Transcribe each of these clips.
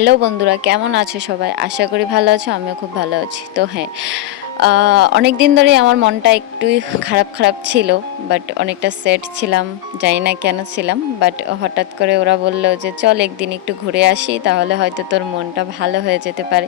Hello বন্ধুরা, কেমন আছো সবাই? আশা করি ভালো আছো, আমিও খুব ভালো আছি। তো হ্যাঁ অনেক দিন ধরেই আমার মনটা একটুই খারাপ খারাপ ছিল বাট অনেকটা সেট ছিলাম, জানি না কেন ছিলাম বাট হঠাৎ করে ওরা বলল যে, চল একদিন একটু ঘুরে আসি, তাহলে হয়তো তোর মনটা ভালো হয়ে যেতে পারে।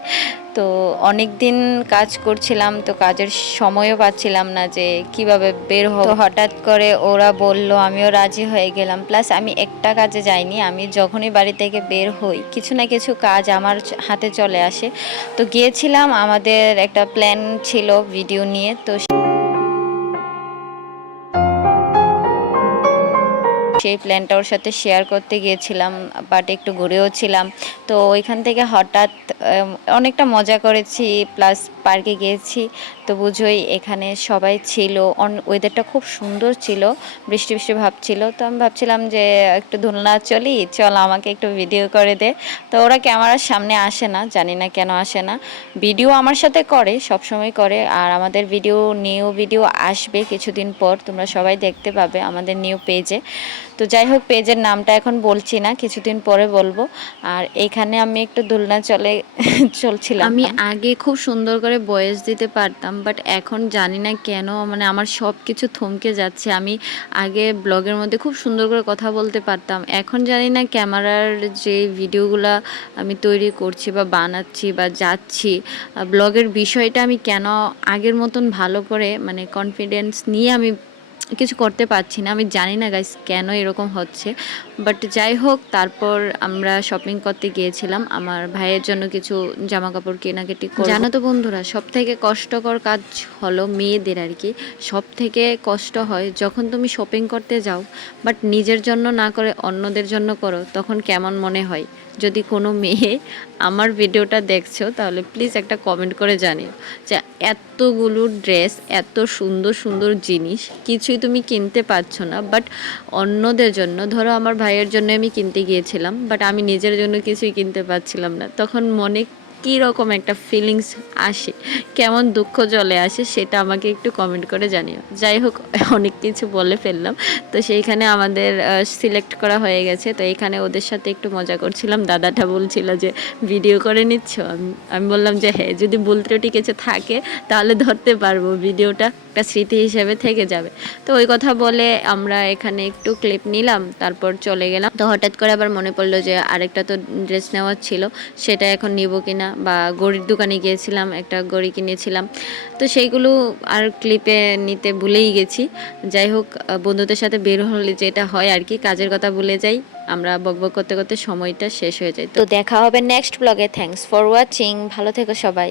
তো অনেক দিন কাজ করছিলাম, তো কাজের সময়ও পাচ্ছিলাম না যে কীভাবে বের হব। হঠাৎ করে ওরা বলল, আমিও রাজি হয়ে গেলাম। প্লাস আমি একটা কাজে যাইনি, আমি যখনই বাড়ি থেকে বের হই, কিছু না কিছু কাজ আমার হাতে চলে আসে। তো গিয়েছিলাম, আমাদের একটা প্ল্যান ছিল ভিডিও নিয়ে, তো সেই প্ল্যানটা ওর সাথে শেয়ার করতে গিয়েছিলাম বাট একটু ঘুরেও ছিলাম। তো ওইখান থেকে হঠাৎ অনেকটা মজা করেছি প্লাস পার্কে গিয়েছি। তো বুঝোই এখানে সবাই ছিল, অন ওয়েদারটা খুব সুন্দর ছিল, বৃষ্টি বৃষ্টি ভাব ছিল। তো আমি ভাবছিলাম যে একটু ধুলনা চলি, চল আমাকে একটু ভিডিও করে দে। তো ওরা ক্যামেরার সামনে আসে না, জানি না কেন আসে না। ভিডিও আমার সাথে করে সব সময় করে। আর আমাদের ভিডিও নিউ ভিডিও আসবে কিছুদিন পর, তোমরা সবাই দেখতে পাবে আমাদের নিউ পেজে তো যাই হোক, পেজের নামটা এখন বলছি না, কিছুদিন পরে বলব। আর এখানে আমি একটু দোলনা চলে, চলছিলাম। আমি আগে খুব সুন্দর করে বয়েস দিতে পারতাম বাট এখন জানি না কেন মানে আমার সব কিছু থমকে যাচ্ছে। আমি আগে ব্লগের মধ্যে খুব সুন্দর করে কথা বলতে পারতাম, এখন জানি না ক্যামেরার যে ভিডিওগুলো আমি তৈরি করছি বা বানাচ্ছি বা যাচ্ছি ব্লগের বিষয়টা আমি কেন আগের মতন ভালো করে মানে কনফিডেন্স নিয়ে আমি কিছু করতে পারছি না। আমি জানি না গাইস কেন এরকম হচ্ছে। বাট যাই হোক, তারপর আমরা শপিং করতে গিয়েছিলাম। আমার ভাইয়ের জন্য কিছু জামা কাপড় কেনাকাটি। জানো তো বন্ধুরা সব থেকে কষ্টকর কাজ হলো মেয়েদের আর কি। সব থেকে কষ্ট হয় যখন তুমি শপিং করতে যাও বাট নিজের জন্য না করে অন্যদের জন্য করো, তখন কেমন মনে হয়? যদি কোনো মেয়ে আমার ভিডিওটা দেখছ, তাহলে প্লিজ একটা কমেন্ট করে জানিও যে এতগুলো ড্রেস এত সুন্দর সুন্দর জিনিস কিছুই তুমি কিনতে পারছ না বাট অন্যদের জন্য, ধরো আমার ভাইয়ের জন্য আমি কিনতে গিয়েছিলাম বাট আমি নিজের জন্য কিছুই কিনতে পারছিলাম না, তখন মনে রকম একটা ফিলিংস আসে, কেমন দুঃখ চলে আসে সেটা আমাকে একটু কমেন্ট করে জানিও। যাই হোক, অনেক কিছু বলে ফেললাম। তো সেইখানে আমাদের সিলেক্ট করা হয়ে গেছে। তো এখানে ওদের সাথে একটু মজা করছিলাম। দাদাটা বলছিল যে ভিডিও করে নিচ্ছ? আমি- আমি বললাম যে হ্যাঁ যদি ভুল ত্রুটি কিছু থাকে, তাহলে ধরতে পারব। ভিডিওটা একটা স্মৃতি হিসেবে থেকে যাবে। তো ওই কথা বলে আমরা এখানে একটু ক্লিপ নিলাম। তারপর চলে গেলাম। তো হঠাৎ করে আবার মনে পড়ল যে, আরেকটা তো ড্রেস নেওয়ার ছিল। সেটা এখন নিব কিনা? বা গড়ির দোকানে গিয়েছিলাম, একটা গড়ি কিনেছিলাম। তো সেইগুলো আর ক্লিপে নিতে ভুলেই গেছি। যাই হোক বন্ধুদের সাথে বের হলে যেটা হয় আর কি, কাজের কথা ভুলে যাই। আমরা বকবক করতে করতে সময়টা শেষ হয়ে যায়। তো দেখা হবে নেক্সট ব্লগে থ্যাংকস ফর ওয়াচিং ভালো থেকো সবাই।